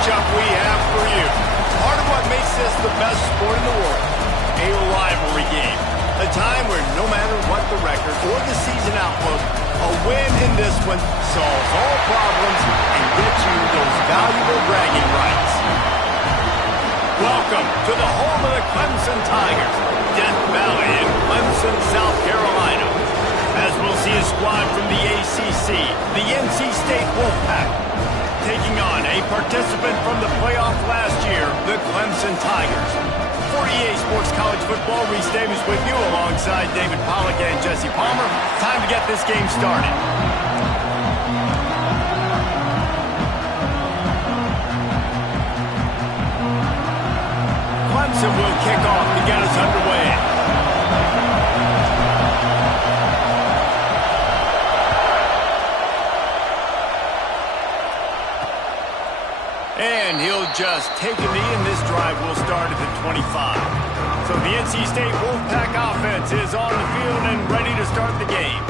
matchup we have for you. Part of what makes this the best sport in the world, a rivalry game. A time where no matter what the record or the season outlook, a win in this one solves all problems and gets you those valuable bragging rights. Welcome to the home of the Clemson Tigers, Death Valley in Clemson, South Carolina. As we'll see a squad from the ACC, the NC State Wolfpack, taking on a participant from the playoff last year, the Clemson Tigers. For EA Sports College Football, Reese Davis with you alongside David Pollack and Jesse Palmer. Time to get this game started. Clemson will kick off to get us underway. And he'll just take a knee, and this drive will start at the 25. So the NC State Wolfpack offense is on the field and ready to start the game.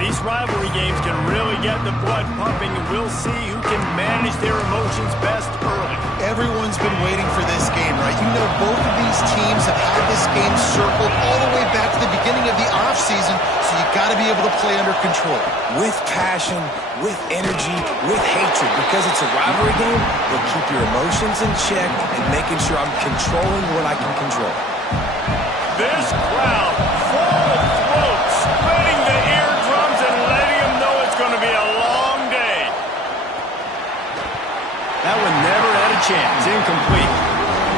These rivalry games can really get the blood pumping, and we'll see who can manage their emotions best early. Everyone's been waiting for this game, right? You know, both of these teams have had this game circled all the way back to the beginning of the offseason, so you got to be able to play under control. With passion, with energy, with hatred. Because it's a rivalry game, we'll keep your emotions in check and making sure I'm controlling what I can control. This crowd, full of throat, spreading the eardrums and letting them know it's going to be a long day. That one never had a chance. Incomplete.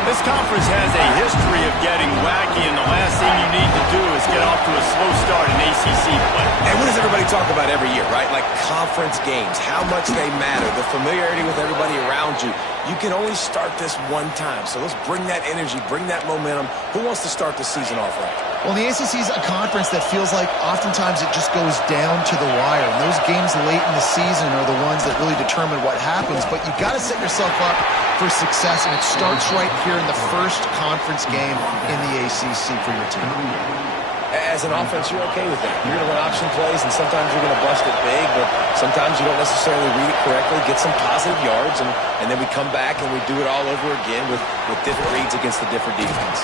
This conference has a history of getting wacky, and the last thing you need to do is get off to a slow start in ACC play. And what does everybody talk about every year, right? Like conference games, how much they matter, the familiarity with everybody around you. You can only start this one time, so let's bring that energy, bring that momentum. Who wants to start the season off right? Well, the ACC is a conference that feels like oftentimes it just goes down to the wire. And those games late in the season are the ones that really determine what happens. But you got to set yourself up for success, and it starts right here in the first conference game in the ACC for your team. As an offense, you're okay with that. You're going to run option plays, and sometimes you're going to bust it big, but sometimes you don't necessarily read it correctly, get some positive yards, and then we come back and we do it all over again with different reads against the different defense.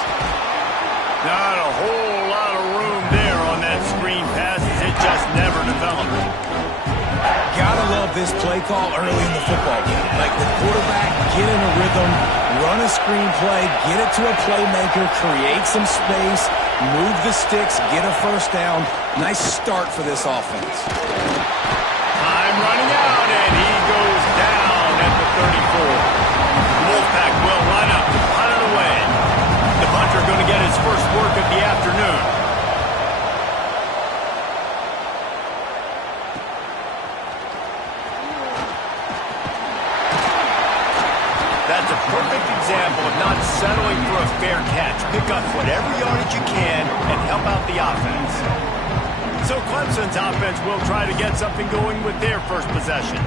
Not a whole lot of room there on that screen passes. It just never developed. Gotta love this play call early in the football game. Like the quarterback, get in a rhythm, run a screen play, get it to a playmaker, create some space, move the sticks, get a first down. Nice start for this offense. Time running out, and he goes down at the 34. The Wolfpack will line up to punt it away. The punter going to get his first work of the afternoon. That's a perfect example of not settling for a fair catch. Pick up whatever yardage you can and help out the offense. So Clemson's offense will try to get something going with their first possession.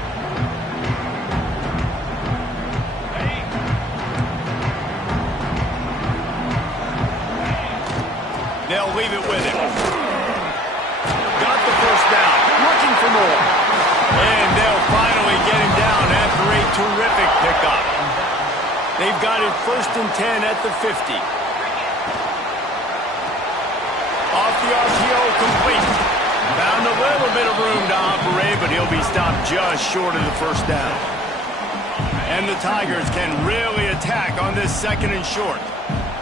They'll leave it with him. Got the first down. Looking for more. And they'll finally get him down after a terrific pickup. They've got it 1st and 10 at the 50. Off the RPO, complete. Found a little bit of room to operate, but he'll be stopped just short of the first down. And the Tigers can really attack on this 2nd and short.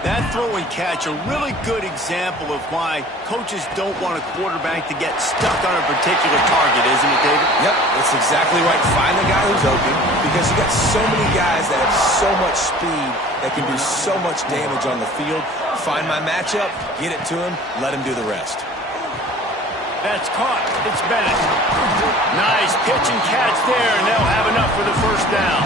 That throw and catch, a really good example of why coaches don't want a quarterback to get stuck on a particular target, isn't it, David? Yep, that's exactly right. Find the guy who's open, because you got so many guys that have so much speed that can do so much damage on the field. Find my matchup, get it to him, let him do the rest. That's caught. It's Bennett. Nice pitch and catch there, and they'll have enough for the first down.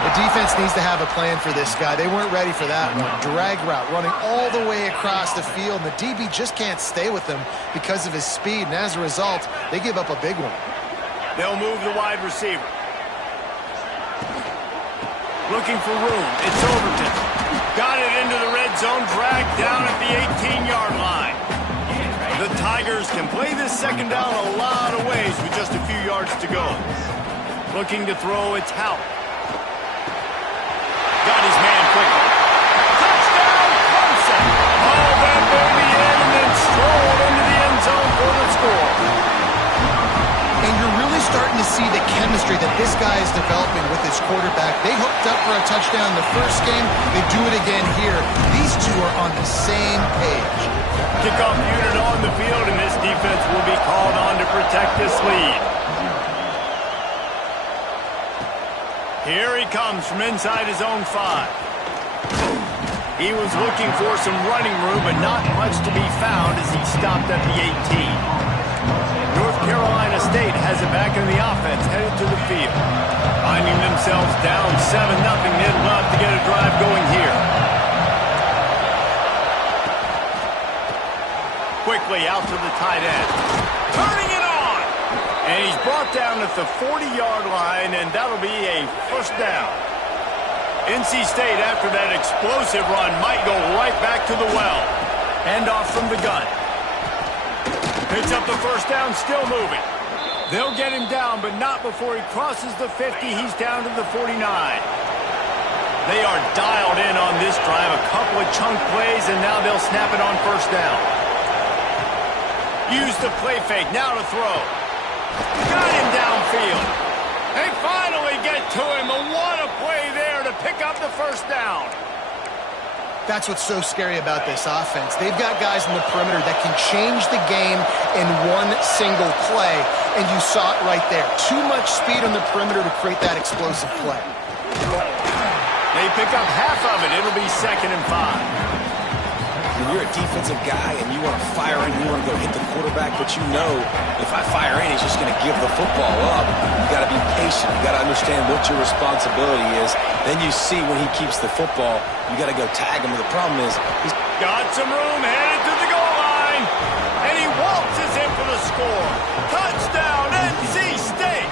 The defense needs to have a plan for this guy. They weren't ready for that one. Drag route running all the way across the field, and the DB just can't stay with him because of his speed, and as a result, they give up a big one. They'll move the wide receiver. Looking for room. It's Overton. Got it into the red zone, dragged down at the 18-yard line. The Tigers can play this 2nd down a lot of ways with just a few yards to go. Looking to throw, it's Houck. see the chemistry that this guy is developing with his quarterback. They hooked up for a touchdown in the first game. They do it again here. These two are on the same page. Kickoff unit on the field, and this defense will be called on to protect this lead. Here he comes from inside his own 5. He was looking for some running room, but not much to be found as he stopped at the 18. North Carolina State has it back in the offense, headed to the field. Finding themselves down 7-0, they'd love to get a drive going here. Quickly out to the tight end. Turning it on! And he's brought down at the 40-yard line, and that'll be a first down. NC State, after that explosive run, might go right back to the well. Handoff from the gun. Picks up the first down, still moving. They'll get him down, but not before he crosses the 50. He's down to the 49. They are dialed in on this drive. A couple of chunk plays, and now they'll snap it on first down. Use the play fake, now to throw. Got him downfield. They finally get to him. What a play there to pick up the first down. That's what's so scary about this offense. They've got guys in the perimeter that can change the game in one single play, and you saw it right there. Too much speed on the perimeter to create that explosive play. They pick up half of it. It'll be 2nd and 5. When you're a defensive guy and you want to fire in, you want to go hit the quarterback, but you know if I fire in, he's just going to give the football up. You got to be patient. You got to understand what your responsibility is. Then you see when he keeps the football, you got to go tag him. The problem is he's got some room, headed to the goal line, and he waltzes in for the score. Touchdown, NC State.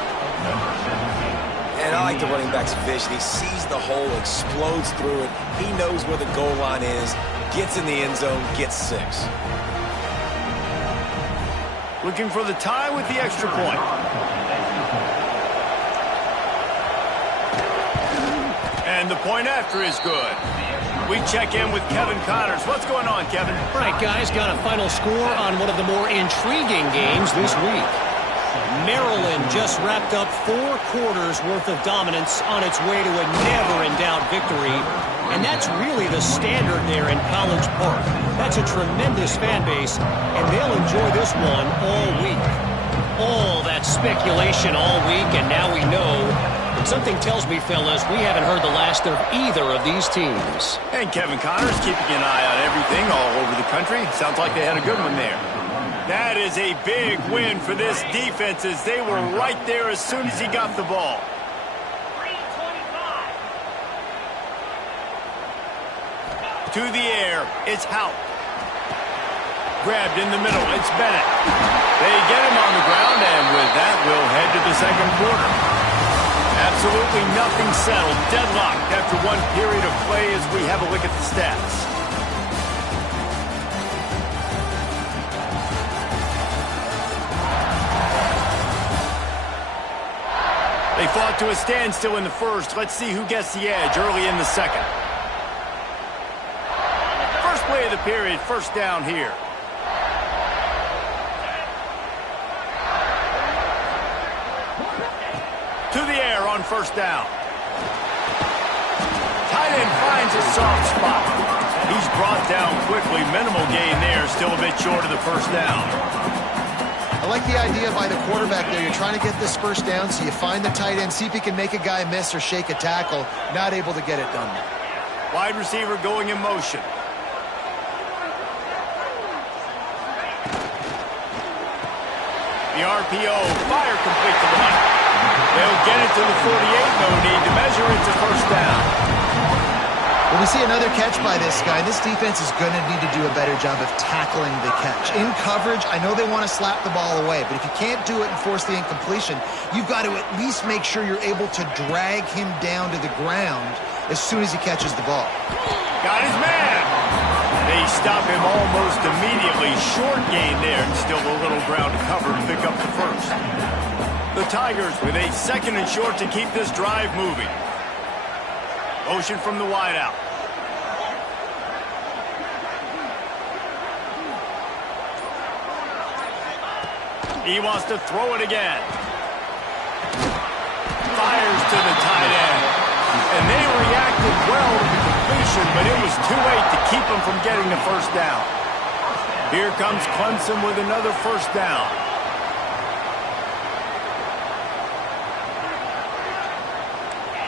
And I like the running back's vision. He sees the hole, explodes through it. He knows where the goal line is. Gets in the end zone, gets 6. Looking for the tie with the extra point. And the point after is good. We check in with Kevin Connors. What's going on, Kevin? All right, guys, got a final score on one of the more intriguing games this week. Maryland just wrapped up 4 quarters worth of dominance on its way to a never-in-doubt victory. And that's really the standard there in College Park. That's a tremendous fan base, and they'll enjoy this one all week. All that speculation all week, and now we know. And something tells me, fellas, we haven't heard the last of either of these teams. And Kevin Connors keeping an eye on everything all over the country. Sounds like they had a good one there. That is a big win for this defense as they were right there as soon as he got the ball. To the air, it's Houck. Grabbed in the middle, it's Bennett. They get him on the ground, and with that, we'll head to the second quarter. Absolutely nothing settled, deadlocked after one period of play as we have a look at the stats. They fought to a standstill in the first. Let's see who gets the edge early in the second. First play of the period, first down here. To the air on first down. Tight end finds a soft spot. He's brought down quickly. Minimal gain there, still a bit short of the first down. I like the idea by the quarterback there. You're trying to get this first down, so you find the tight end, see if he can make a guy miss or shake a tackle. Not able to get it done. Wide receiver going in motion. The RPO, fire complete to the money. They'll get it to the 48, no need to measure it to first down. Well, we see another catch by this guy. This defense is going to need to do a better job of tackling the catch. In coverage, I know they want to slap the ball away, but if you can't do it and force the incompletion, you've got to at least make sure you're able to drag him down to the ground as soon as he catches the ball. Got his man. They stop him almost immediately. Short gain there, and still a little ground to cover to pick up the first. The Tigers with a second and short to keep this drive moving. Motion from the wideout. He wants to throw it again. Fires to the tight end. And they reacted well to the completion, but it was too late to keep them from getting the first down. Here comes Clemson with another first down.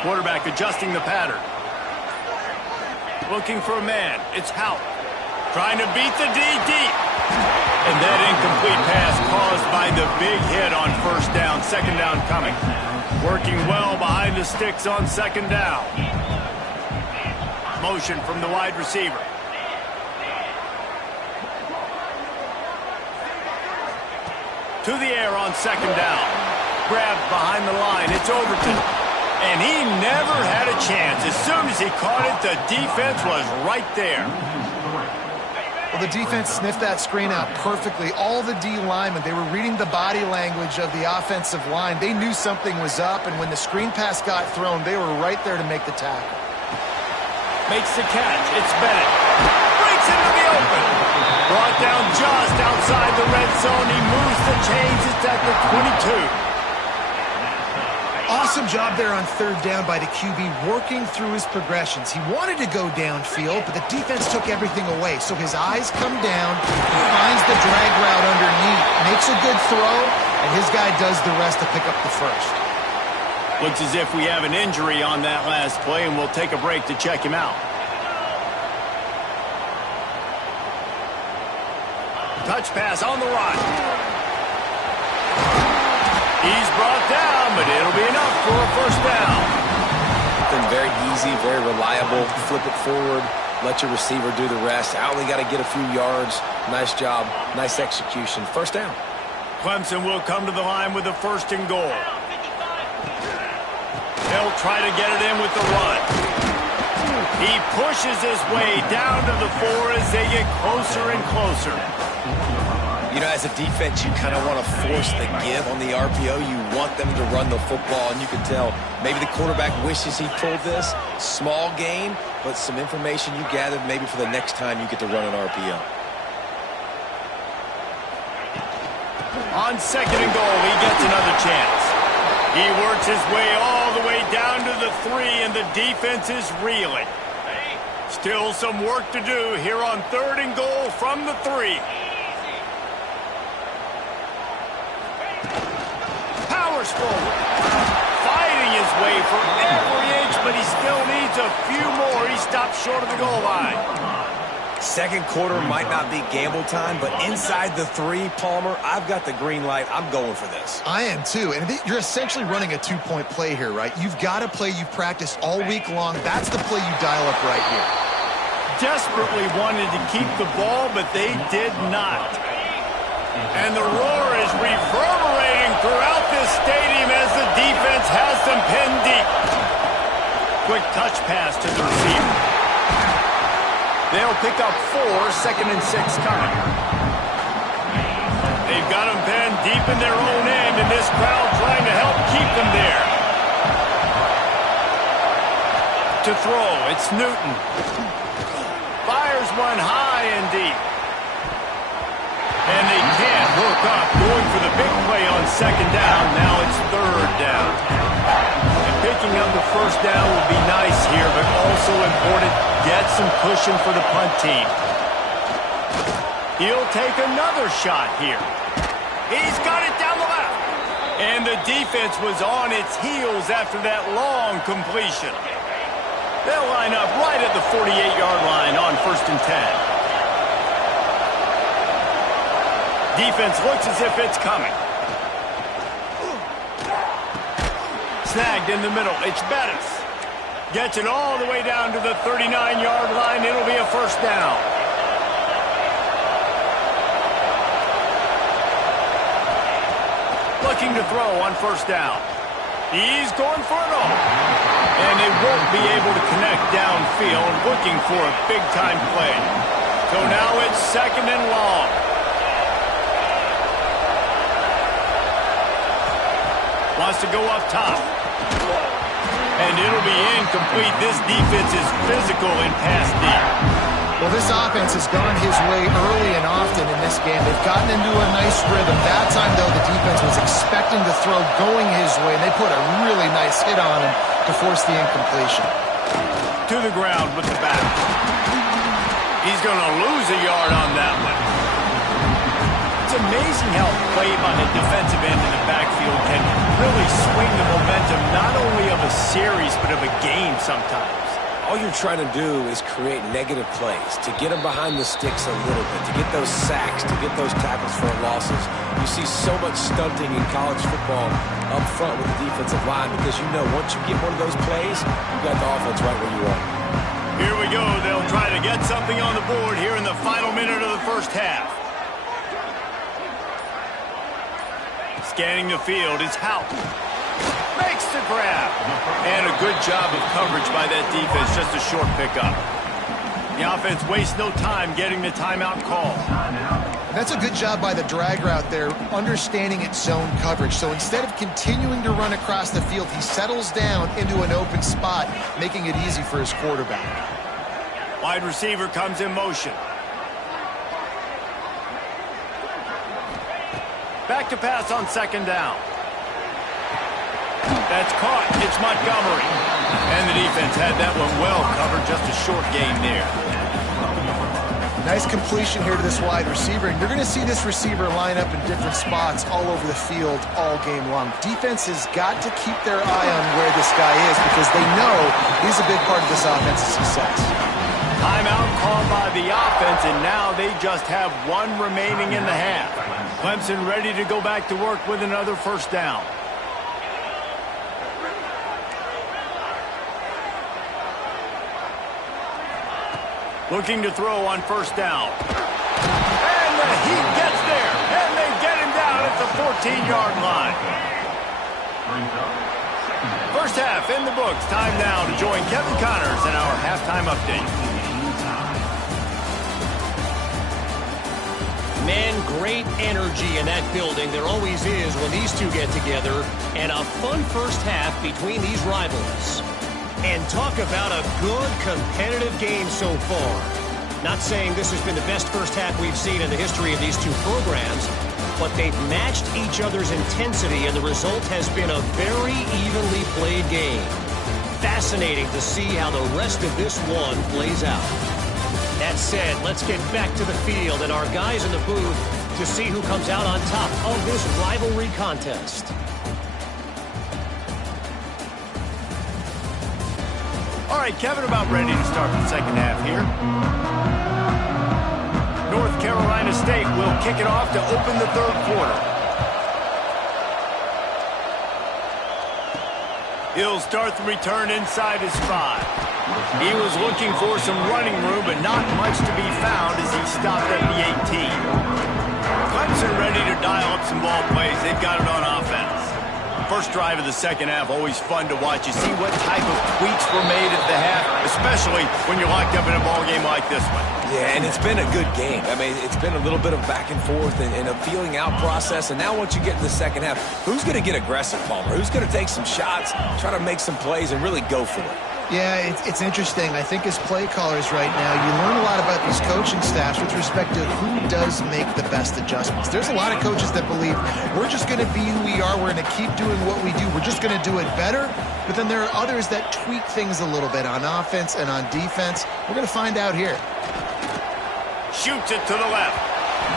Quarterback adjusting the pattern. Looking for a man. It's Houck. Trying to beat the D deep. And that incomplete pass caused by the big hit on first down. Second down coming. Working well behind the sticks on second down. Motion from the wide receiver. To the air on second down. Grabbed behind the line. It's Overton. And he never had a chance. As soon as he caught it, the defense was right there. Well, the defense sniffed that screen out perfectly. All the D linemen, they were reading the body language of the offensive line. They knew something was up, and when the screen pass got thrown, they were right there to make the tackle. Makes the catch. It's Bennett. Breaks into the open. Brought down just outside the red zone. He moves the chains. It's at the 22. Awesome job there on third down by the QB, working through his progressions. He wanted to go downfield, but the defense took everything away. So his eyes come down, he finds the drag route underneath, makes a good throw, and his guy does the rest to pick up the first. Looks as if we have an injury on that last play, and we'll take a break to check him out. Touch pass on the run. He's brought down, but it'll be enough for a first down. Something very easy, very reliable. Flip it forward, let your receiver do the rest. I only got to get a few yards. Nice job, nice execution. First down. Clemson will come to the line with a first and goal. They'll try to get it in with the run. He pushes his way down to the 4 as they get closer and closer. You know, as a defense, you kind of want to force the give on the RPO. You want them to run the football, and you can tell maybe the quarterback wishes he pulled this. Small gain, but some information you gathered maybe for the next time you get to run an RPO. On second and goal, he gets another chance. He works his way all the way down to the 3, and the defense is reeling. Still some work to do here on third and goal from the 3. Powers forward. Fighting his way for every inch, but he still needs a few more. He stops short of the goal line. Second quarter might not be gamble time, but inside the 3, Palmer, I've got the green light. I'm going for this. I am too, and you're essentially running a 2-point play here, right? You've got a play you've practiced all week long. That's the play you dial up right here. Desperately wanted to keep the ball, but they did not. And the roar is reverberating throughout this stadium as the defense has them pinned deep. Quick touch pass to the receiver. They'll pick up 4, second and 6 coming. They've got them pinned deep in their own end, and this crowd trying to help keep them there. To throw, it's Newton. Fires one high and deep. And they can't hook up, going for the big play on second down. Now it's third down. And picking up the first down will be nice here, but also important, get some cushion for the punt team. He'll take another shot here. He's got it down the left. And the defense was on its heels after that long completion. They'll line up right at the 48-yard line on first and 10. Defense looks as if it's coming. Snagged in the middle. It's Bettis. Gets it all the way down to the 39-yard line. It'll be a first down. Looking to throw on first down. He's going for it all. And they won't be able to connect downfield, looking for a big-time play. So now it's second and long. Wants to go up top. And it'll be incomplete. This defense is physical and pass deep. Well, this offense has gone his way early and often in this game. They've gotten into a nice rhythm. That time, though, the defense was expecting expecting the throw going his way, and they put a really nice hit on him to force the incompletion. To the ground with the back. He's going to lose a yard on that one. It's amazing how play by the defensive end in the backfield can really swing the momentum not only of a series but of a game sometimes. All you're trying to do is create negative plays, to get them behind the sticks a little bit, to get those sacks, to get those tackles for losses. You see so much stunting in college football up front with the defensive line because you know once you get one of those plays, you got the offense right where you are. Here we go. They'll try to get something on the board here in the final minute of the first half. Scanning the field is Houghton. Makes the grab. And a good job of coverage by that defense. Just a short pickup. The offense wastes no time getting the timeout call. That's a good job by the drag route there, understanding its zone coverage. So instead of continuing to run across the field, he settles down into an open spot, making it easy for his quarterback. Wide receiver comes in motion. Back to pass on second down. That's caught. It's Montgomery. And the defense had that one well covered. Just a short gain there. Nice completion here to this wide receiver. And you're going to see this receiver line up in different spots all over the field all game long. Defense has got to keep their eye on where this guy is because they know he's a big part of this offense's success. Timeout called by the offense, and now they just have one remaining in the half. Clemson ready to go back to work with another first down. Looking to throw on first down. And the heat gets there, and they get him down at the 14-yard line. First half in the books. Time now to join Kevin Connors in our halftime update. Man, great energy in that building. There always is when these two get together. And a fun first half between these rivals. And talk about a good competitive game so far. Not saying this has been the best first half we've seen in the history of these two programs, but they've matched each other's intensity, and the result has been a very evenly played game. Fascinating to see how the rest of this one plays out. That said, let's get back to the field and our guys in the booth to see who comes out on top of this rivalry contest. All right, Kevin, about ready to start the second half here. North Carolina State will kick it off to open the third quarter. He'll start the return inside his 5. He was looking for some running room, but not much to be found as he stopped at the 18. Clemson ready to dial up some ball plays. They've got it on offense. First drive of the second half, always fun to watch. You see what type of tweaks were made at the half, especially when you're locked up in a ball game like this one. Yeah, and it's been a good game. I mean, it's been a little bit of back and forth and a feeling out process. And now once you get in the second half, who's going to get aggressive, Palmer? Who's going to take some shots, try to make some plays, and really go for it? Yeah, it's interesting. I think as play callers right now, you learn a lot about these coaching staffs with respect to who does make the best adjustments. There's a lot of coaches that believe we're just going to be who we are. We're going to keep doing what we do. We're just going to do it better. But then there are others that tweak things a little bit on offense and on defense. We're going to find out here. Shoots it to the left.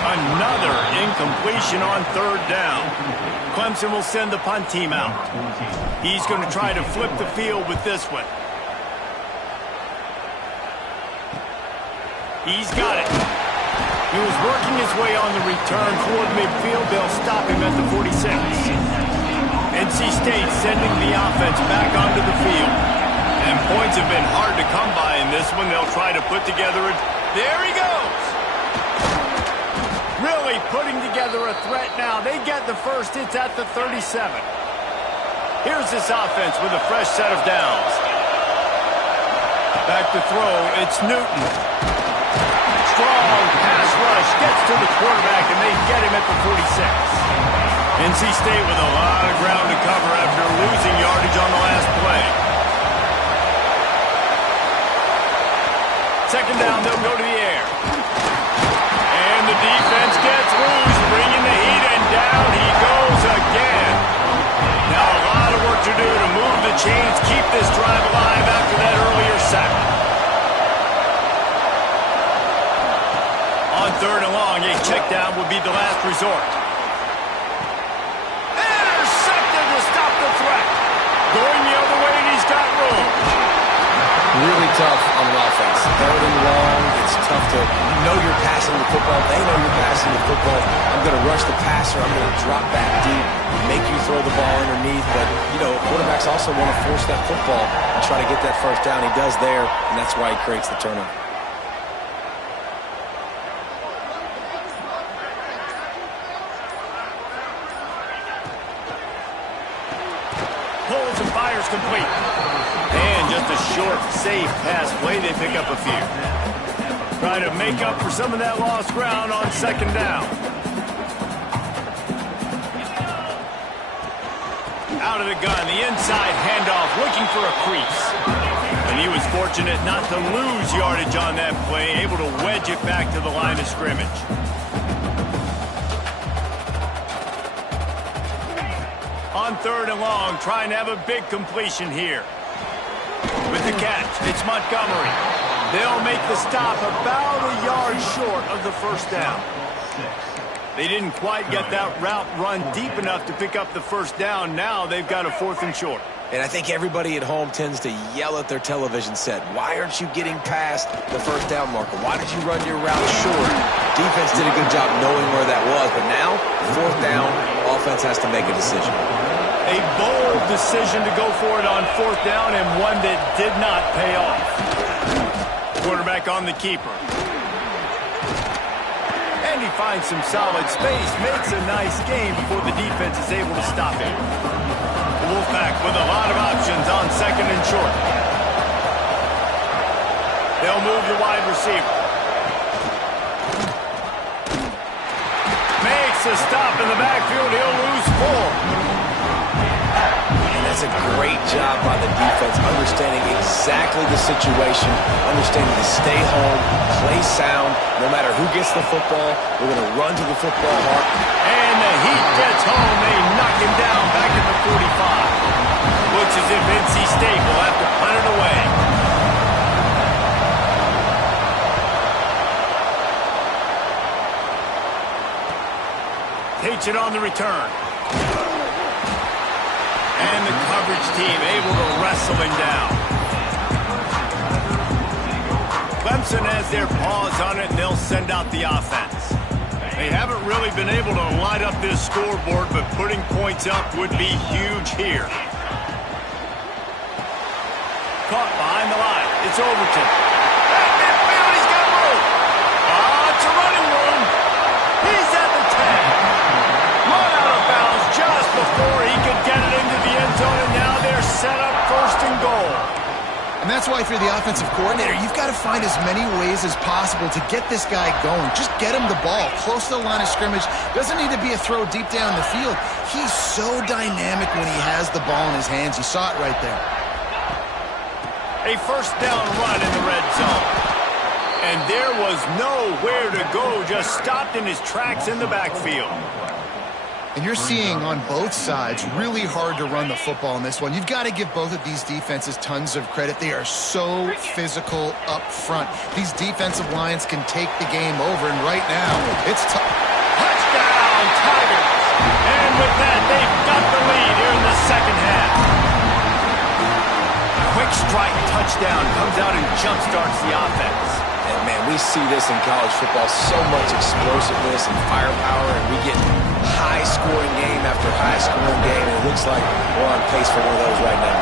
Another incompletion on third down. Clemson will send the punt team out. He's going to try to flip the field with this one. He's got it. He was working his way on the return toward midfield. They'll stop him at the 46. NC State sending the offense back onto the field. And points have been hard to come by in this one. They'll try to put together it. There he goes. Really putting together a threat now. They get the first. It's at the 37. Here's this offense with a fresh set of downs. Back to throw. It's Newton. Strong pass rush, gets to the quarterback, and they get him at the 46. NC State with a lot of ground to cover after losing yardage on the last play. Second down, they'll go to the air. And the defense gets loose, bringing the heat, and down he goes again. resort. Intercepted to stop the threat. Going the other way, and he's got room. Really tough on an offense. Third and long, it's tough to know you're passing the football. They know you're passing the football. I'm going to rush the passer. I'm going to drop back deep, make you throw the ball underneath. But, you know, quarterbacks also want to force that football and try to get that first down. He does there, and that's why he creates the turnover. Pulls and fires complete. And just a short, safe pass play. They pick up a few. Trying to make up for some of that lost ground on second down. Out of the gun, the inside handoff, looking for a crease. And he was fortunate not to lose yardage on that play, able to wedge it back to the line of scrimmage. On third and long, trying to have a big completion here. With the catch, it's Montgomery. They'll make the stop about a yard short of the first down. They didn't quite get that route run deep enough to pick up the first down. Now they've got a 4th and short. And I think everybody at home tends to yell at their television set, why aren't you getting past the first down marker? Why did you run your route short? Defense did a good job knowing where that was, but now, 4th down, offense has to make a decision. A bold decision to go for it on 4th down, and one that did not pay off. Quarterback on the keeper. And he finds some solid space, makes a nice game before the defense is able to stop him. The Wolfpack with a lot of options on 2nd and short. They'll move the wide receiver. Makes a stop in the backfield. He'll lose 4. That's a great job by the defense, understanding exactly the situation, understanding to stay home, play sound. No matter who gets the football, we're going to run to the football hard. And the Heat gets home. They knock him down back at the 45. Looks as if NC State will have to punt it away. Takes it on the return. And the coverage team able to wrestle him down. Clemson has their paws on it, and they'll send out the offense. They haven't really been able to light up this scoreboard, but putting points up would be huge here. Caught behind the line. It's Overton. At midfield, he's got room. It's a running room. He's at the 10. Run out of bounds just before he could get it into the end zone, and now they're set up 1st and goal. And that's why if you're the offensive coordinator, you've got to find as many ways as possible to get this guy going. Just get him the ball close to the line of scrimmage. Doesn't need to be a throw deep down the field. He's so dynamic when he has the ball in his hands. You saw it right there. A 1st down run in the red zone. And there was nowhere to go, just stopped in his tracks in the backfield. And you're seeing on both sides really hard to run the football in this one. You've got to give both of these defenses tons of credit. They are so physical up front. These defensive lines can take the game over, and right now, it's touchdown, Tigers! And with that, they've got the lead here in the 2nd half. Quick strike touchdown comes out and jump-starts the offense. And, man, we see this in college football, so much explosiveness and firepower, and we get high-scoring game after high-scoring game, and it looks like we're on pace for one of those right now.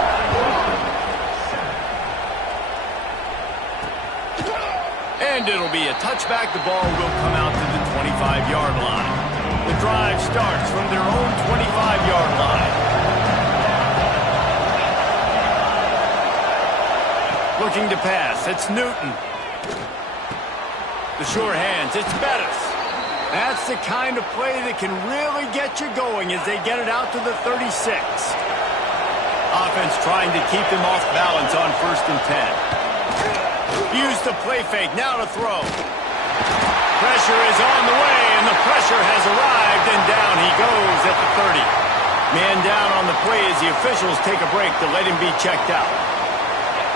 And it'll be a touchback. The ball will come out to the 25-yard line. The drive starts from their own 25-yard line. Looking to pass. It's Newton. The sure hands. It's Bettis. That's the kind of play that can really get you going as they get it out to the 36. Offense trying to keep them off balance on 1st and 10. Use the play fake. Now to throw. Pressure is on the way, and the pressure has arrived, and down he goes at the 30. Man down on the play as the officials take a break to let him be checked out.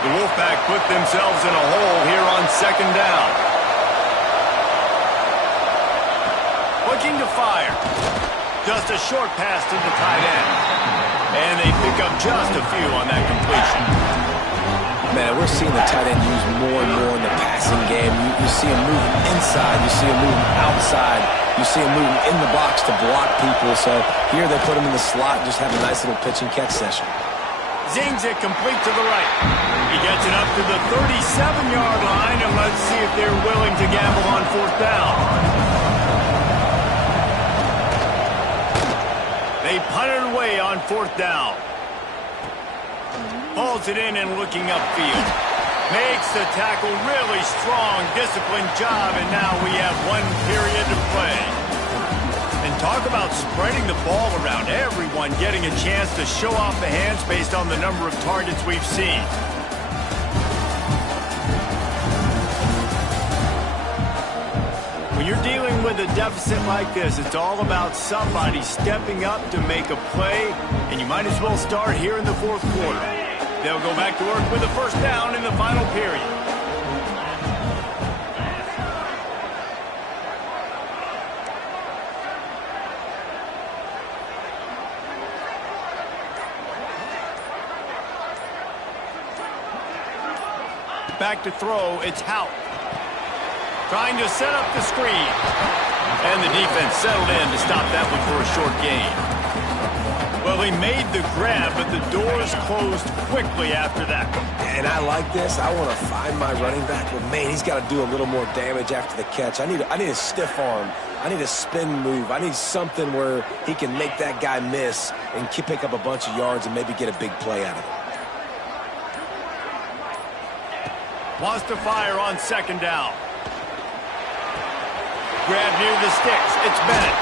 The Wolfpack put themselves in a hole here on 2nd down. Looking to fire. Just a short pass to the tight end. And they pick up just a few on that completion. Man, we're seeing the tight end used more and more in the passing game. You see him moving inside. You see him moving outside. You see him moving in the box to block people. So here they put him in the slot and just have a nice little pitch and catch session. Zings it complete to the right. He gets it up to the 37-yard line, and let's see if they're willing to gamble on fourth down. They punt it away on fourth down. Hauls it in and looking upfield. Makes the tackle really strong, disciplined job, and now we have 1 period to play. And talk about spreading the ball around. Everyone getting a chance to show off the hands based on the number of targets we've seen. When you're dealing with a deficit like this, it's all about somebody stepping up to make a play, and you might as well start here in the fourth quarter. They'll go back to work with a first down in the final period. Back to throw, it's Houck. Trying to set up the screen. And the defense settled in to stop that one for a short gain. Well, he made the grab, but the doors closed quickly after that. And I like this. I want to find my running back, but man, he's got to do a little more damage after the catch. I need a stiff arm. I need a spin move. I need something where he can make that guy miss and pick up a bunch of yards and maybe get a big play out of it. Wants to fire on second down. Grab near the sticks. It's Bennett.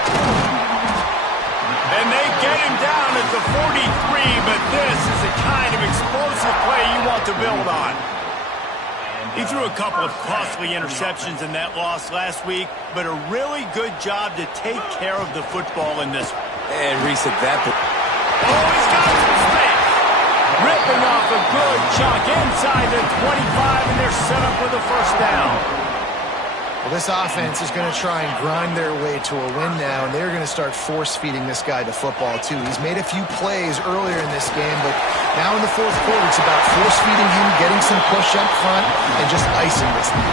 And they get him down at the 43, but this is the kind of explosive play you want to build on. He threw a couple of costly interceptions in that loss last week, but a really good job to take care of the football in this one. And Reese at that. Oh, he's got some space. Ripping off a good chunk inside the 25, and they're set up with a first down. Well, this offense is going to try and grind their way to a win now, and they're going to start force-feeding this guy the football, too. He's made a few plays earlier in this game, but now in the fourth quarter, it's about force-feeding him, getting some push up front, and just icing this thing.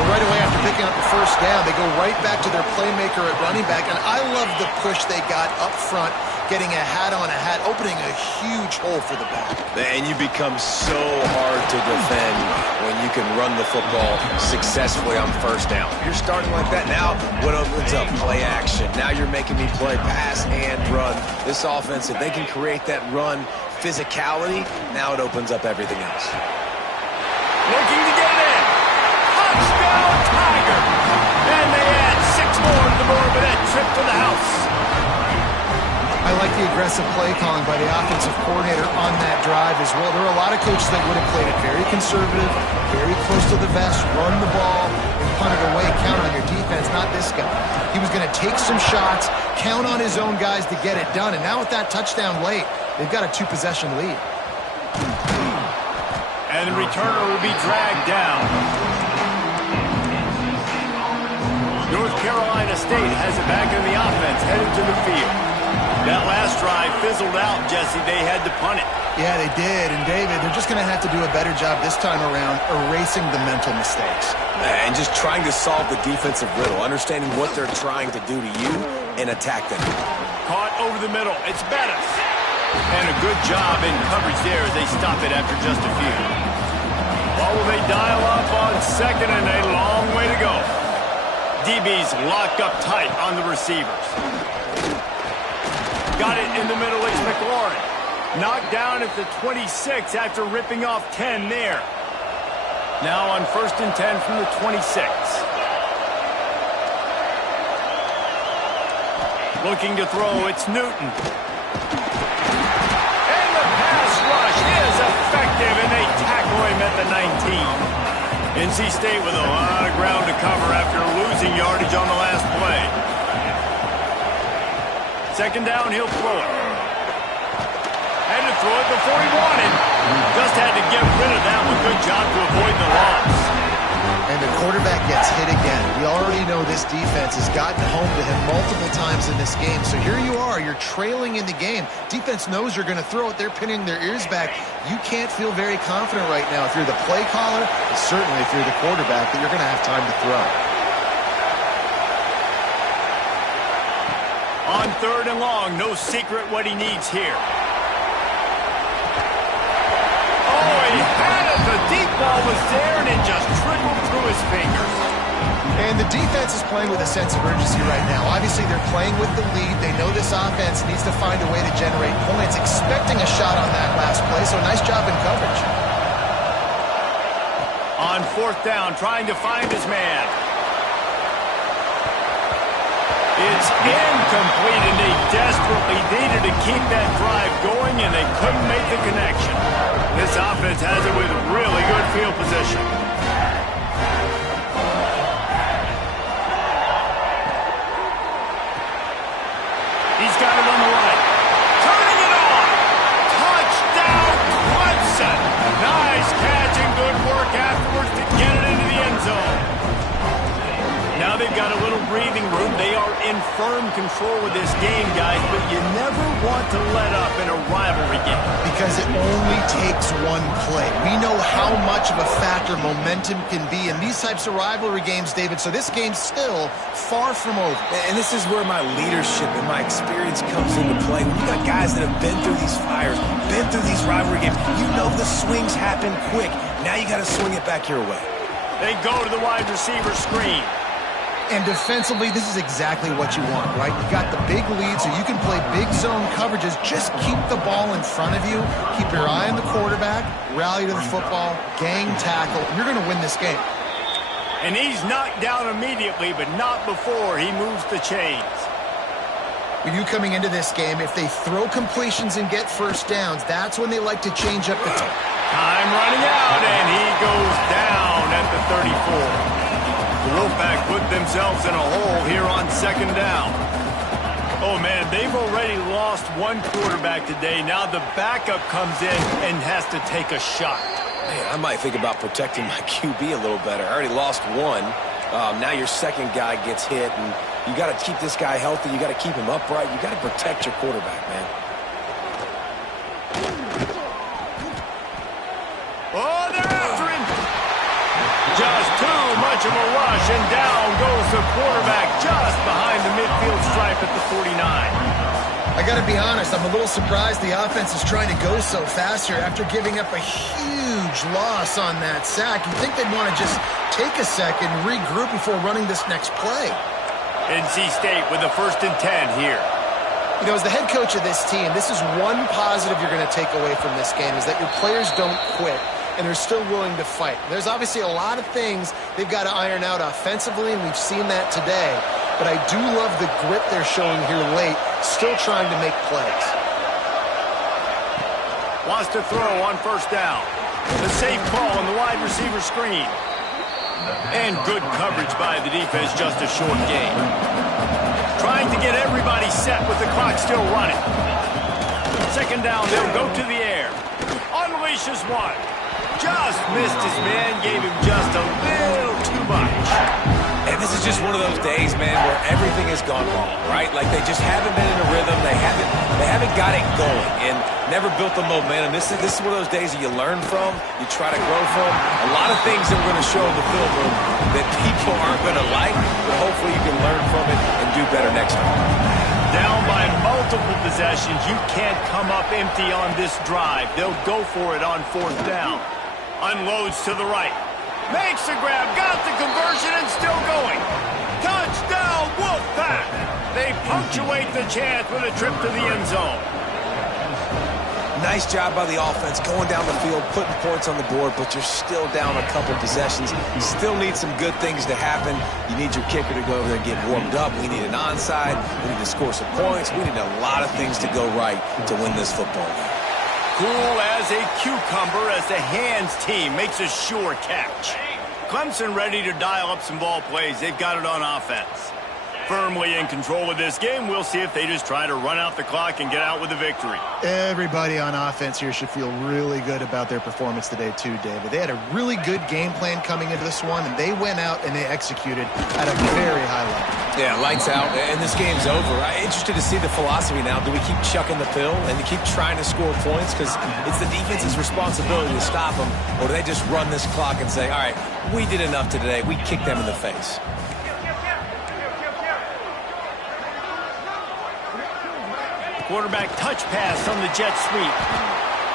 But right away after picking up the first down, they go right back to their playmaker at running back, and I love the push they got up front, getting a hat on a hat, opening a huge hole for the back. And you become so hard to defend when you can run the football successfully on first down. You're starting like that. Now, what opens up? Play action. Now you're making me play pass and run. This offense, if they can create that run physicality, now it opens up everything else. Looking to get in. Touchdown, Tiger. And they add 6 more to the board with that trip to the house. I like the aggressive play calling by the offensive coordinator on that drive as well. There are a lot of coaches that would have played it very conservative, very close to the vest, run the ball, and punt it away, count on your defense, not this guy. He was going to take some shots, count on his own guys to get it done, and now with that touchdown late, they've got a 2-possession lead. And the returner will be dragged down. North Carolina State has it back in the offense, headed to the field. That last drive fizzled out, Jesse. They had to punt it. Yeah, they did. And, David, they're just going to have to do a better job this time around erasing the mental mistakes. And just trying to solve the defensive riddle, understanding what they're trying to do to you and attack them. Caught over the middle. It's Bettis. And a good job in coverage there as they stop it after just a few. Well, will they dial up on second and a long way to go? DB's locked up tight on the receivers. Got it in the middle, it's McLaurin. Knocked down at the 26 after ripping off 10 there. Now on 1st and 10 from the 26. Looking to throw, it's Newton. And the pass rush is effective, and they tackle him at the 19. NC State with a lot of ground to cover after losing yardage on the last play. Second down, he'll throw it. Had to throw it before he wanted. Just had to get rid of that one. Good job to avoid the loss. And the quarterback gets hit again. We already know this defense has gotten home to him multiple times in this game. So here you are, you're trailing in the game. Defense knows you're going to throw it. They're pinning their ears back. You can't feel very confident right now if you're the play caller, and certainly if you're the quarterback, that you're going to have time to throw. On 3rd and long, no secret what he needs here. Oh, he had it. The deep ball was there, and it just trickled through his fingers. And the defense is playing with a sense of urgency right now. Obviously, they're playing with the lead. They know this offense needs to find a way to generate points, expecting a shot on that last play, so nice job in coverage. On 4th down, trying to find his man. It's incomplete, and they desperately needed to keep that drive going, and they couldn't make the connection. This offense has it with really good field position. He's got it on the right. Turning it on. Touchdown, Clemson. Nice catch and good work afterwards to get it into the end zone. Now they've got a little breathing room. They are in firm control of this game, guys, but you never want to let up in a rivalry game. Because it only takes one play. We know how much of a factor momentum can be in these types of rivalry games, David, so this game's still far from over. And this is where my leadership and my experience comes into play. When you got guys that have been through these fires, been through these rivalry games, you know the swings happen quick. Now you got to swing it back your way. They go to the wide receiver screen. And defensively, this is exactly what you want, right? You got the big lead, so you can play big zone coverages. Just keep the ball in front of you. Keep your eye on the quarterback. Rally to the football. Gang tackle. And you're going to win this game. And he's knocked down immediately, but not before he moves the chains. With you coming into this game, if they throw completions and get first downs, that's when they like to change up the time running out, and he goes down at the 34. The Wolfpack put themselves in a hole here on 2nd down. Oh, man, they've already lost one quarterback today. Now the backup comes in and has to take a shot. Man, I might think about protecting my QB a little better. I already lost one. Now your second guy gets hit, and you got to keep this guy healthy. You got to keep him upright. You got to protect your quarterback, man. Oh, they're after him. Just too much of a rush, and down goes the quarterback just behind the midfield stripe at the 49. I got to be honest, I'm a little surprised the offense is trying to go so fast here after giving up a huge loss on that sack. You'd think they'd want to just take a second, regroup before running this next play. NC State with the 1st and 10 here. You know, as the head coach of this team, this is one positive you're going to take away from this game, is that your players don't quit, and they're still willing to fight. There's obviously a lot of things they've got to iron out offensively, and we've seen that today. But I do love the grit they're showing here late, still trying to make plays. Wants to throw on 1st down. The safe call on the wide receiver screen. And good coverage by the defense, just a short gain. Trying to get everybody set with the clock still running. 2nd down, they'll go to the air. Unleashes one. Just missed his man, gave him just a little too much. And this is just one of those days, man, where everything has gone wrong, right? Like they just haven't been in a rhythm. They haven't got it going and never built the momentum. This is one of those days that you learn from, you try to grow from. A lot of things that we're going to show in the film room that people aren't going to like, but hopefully you can learn from it and do better next time. Down by multiple possessions, you can't come up empty on this drive. They'll go for it on 4th down. Unloads to the right. Makes the grab, got the conversion, and still going. Touchdown, Wolfpack! They punctuate the chance with a trip to the end zone. Nice job by the offense going down the field, putting points on the board, but you're still down a couple possessions. You still need some good things to happen. You need your kicker to go over there and get warmed up. We need an onside. We need to score some points. We need a lot of things to go right to win this football game. Cool as a cucumber as the hands team makes a sure catch. Clemson ready to dial up some ball plays. They've got it on offense. Firmly in control of this game. We'll see if they just try to run out the clock and get out with a victory. Everybody on offense here should feel really good about their performance today too, David. They had a really good game plan coming into this one, and they went out and they executed at a very high level. Yeah, lights out, and this game's over. I'm interested to see the philosophy now. Do we keep chucking the pill and to keep trying to score points because it's the defense's responsibility to stop them, or do they just run this clock and say, all right, we did enough today. We kicked them in the face. Quarterback touch pass on the jet sweep.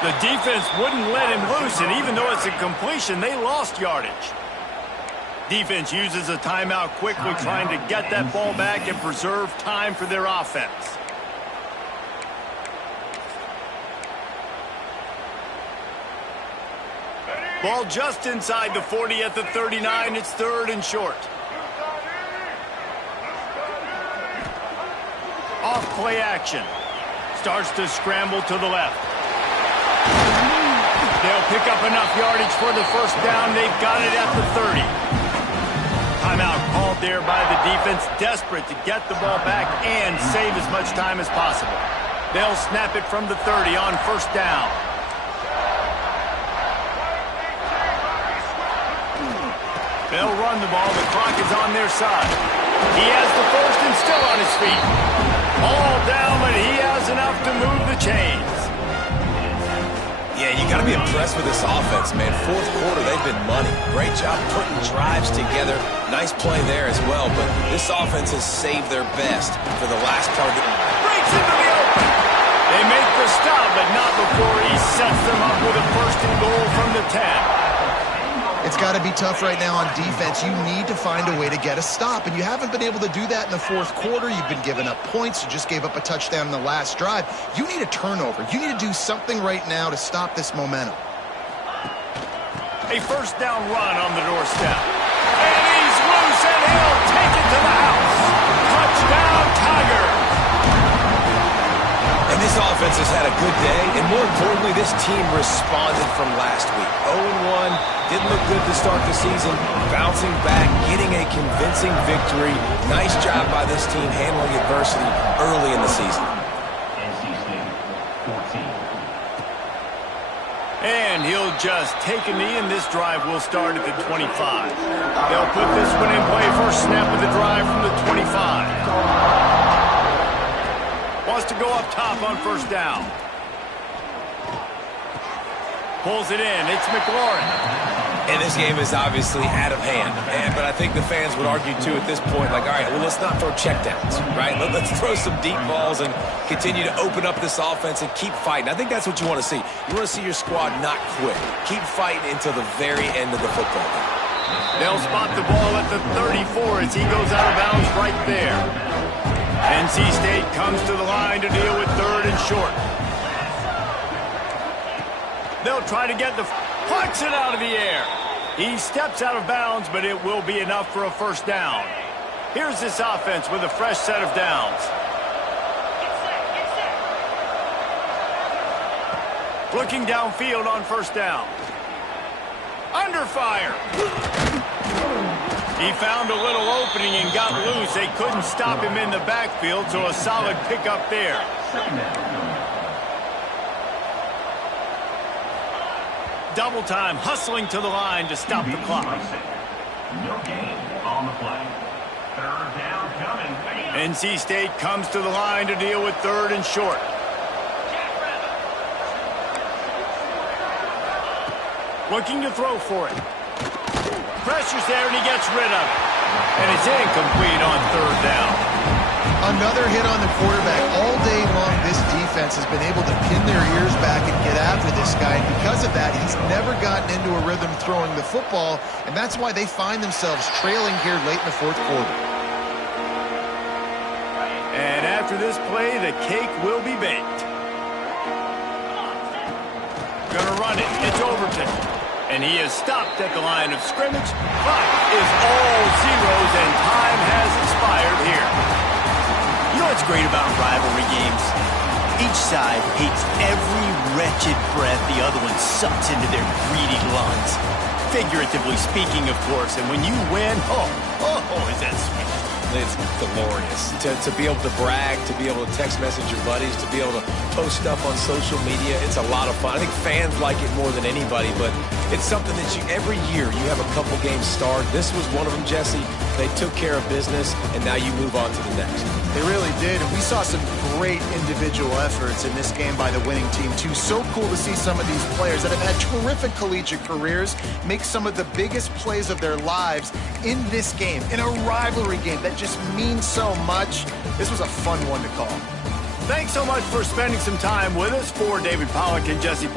The defense wouldn't let him loose, and even though it's a completion, they lost yardage. Defense uses a timeout quickly, trying to get that ball back and preserve time for their offense. Ball just inside the 40 at the 39. It's 3rd and short. Off play action. Starts to scramble to the left. They'll pick up enough yardage for the first down. They've got it at the 30. Timeout called there by the defense, desperate to get the ball back and save as much time as possible. They'll snap it from the 30 on first down. They'll run the ball. The clock is on their side. He has the first and still on his feet. All down, but he has enough to move the chains. Yeah, you got to be impressed with this offense, man. 4th quarter, they've been money. Great job putting drives together. Nice play there as well, but this offense has saved their best for the last part of the... Breaks into the open. They make the stop, but not before he sets them up with a 1st and goal from the 10. It's got to be tough right now on defense. You need to find a way to get a stop, and you haven't been able to do that in the 4th quarter. You've been giving up points. You just gave up a touchdown in the last drive. You need a turnover. You need to do something right now to stop this momentum. A first down run on the doorstep. And he's loose, and he'll take it to the house. Touchdown, Tigers. And this offense has had a good day, and more importantly, this team responded from last week. 0-1, didn't look good to start the season, bouncing back, getting a convincing victory. Nice job by this team handling adversity early in the season. And he'll just take a knee, and this drive will start at the 25. They'll put this one in play. First snap of the drive from the 25. Wants to go up top on first down. Pulls it in. It's McLaurin. And this game is obviously out of hand. But I think the fans would argue, too, at this point, like, all right, well, let's not throw checkdowns, right? Let's throw some deep balls and continue to open up this offense and keep fighting. I think that's what you want to see. You want to see your squad not quit. Keep fighting until the very end of the football game. They'll spot the ball at the 34 as he goes out of bounds right there. NC State comes to the line to deal with 3rd and short. They'll try to get the... Pucks it out of the air. He steps out of bounds, but it will be enough for a first down. Here's this offense with a fresh set of downs. Looking downfield on first down. Under fire. He found a little opening and got loose. They couldn't stop him in the backfield, so a solid pickup there. Double time, hustling to the line to stop the clock. No gain on the play. 3rd down coming. NC State comes to the line to deal with 3rd and short. Looking to throw for it. Pressure's there, and he gets rid of it. And it's incomplete on 3rd down. Another hit on the quarterback. All day long, this defense has been able to pin their ears back and get after this guy. And because of that, he's never gotten into a rhythm throwing the football. And that's why they find themselves trailing here late in the 4th quarter. And after this play, the cake will be baked. Gonna run it. It's Overton. And he is stopped at the line of scrimmage. Clock is all zeros, and time has expired here. You know what's great about rivalry games? Each side hates every wretched breath the other one sucks into their greedy lungs. Figuratively speaking, of course. And when you win, oh, is that sweet. It's glorious to be able to brag, to be able to text message your buddies, to be able to post stuff on social media. It's a lot of fun. I think fans like it more than anybody, but it's something that every year you have a couple games start. This was one of them, Jesse. They took care of business, and now you move on to the next. They really did, and we saw some great individual efforts in this game by the winning team, too. So cool to see some of these players that have had terrific collegiate careers make some of the biggest plays of their lives in this game, in a rivalry game that just means so much. This was a fun one to call. Thanks so much for spending some time with us. For David Pollack and Jesse